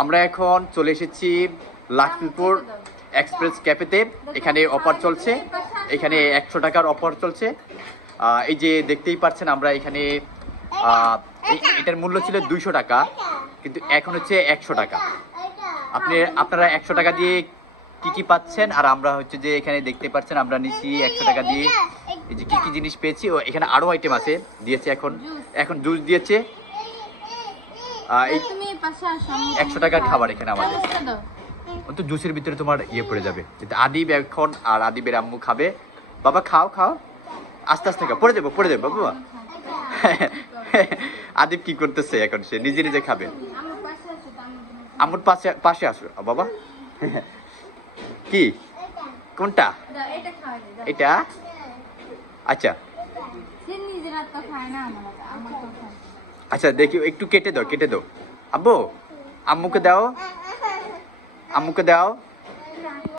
আমরা এখন চলে এসেছি লক্ষ্মীপুর এক্সপ্রেস ক্যাফেতে। এখানে অফার চলছে। এখানে একশো টাকার অফার চলছে। এই যে দেখতেই পাচ্ছেন আমরা এখানে এটার মূল্য ছিল দুইশো টাকা, কিন্তু এখন হচ্ছে একশো টাকা। আপনি, আপনারা একশো টাকা দিয়ে কি কি পাচ্ছেন? আর আমরা হচ্ছে যে এখানে দেখতে পাচ্ছেন আমরা নিচ্ছি একশো টাকা দিয়ে। এই যে কী কী জিনিস পেয়েছি, ও এখানে আরও আইটেম আছে, দিয়েছে এখন এখন জুস দিয়েছে। 100 টাকার খাবার এখানে আমাদের। তো জুসের ভিতরে তোমার ইয়ে পড়ে যাবে। আদিব এখন আর আদিবের আম্মু খাবে। বাবা খাও খাও। আস্তে আস্তে খাও। পড়ে দেবো পড়ে দেবো বাবা। আদিব কি করতেছে এখন? সে নিজে নিজে খাবে। আমার পাশে পাশে আসো বাবা। কি? কোনটা। এটা আচ্ছা। আচ্ছা দেখি একটু কেটে দাও কেটে দাও। আব্বু আম্মুকে দাও। আম্মুকে দাও।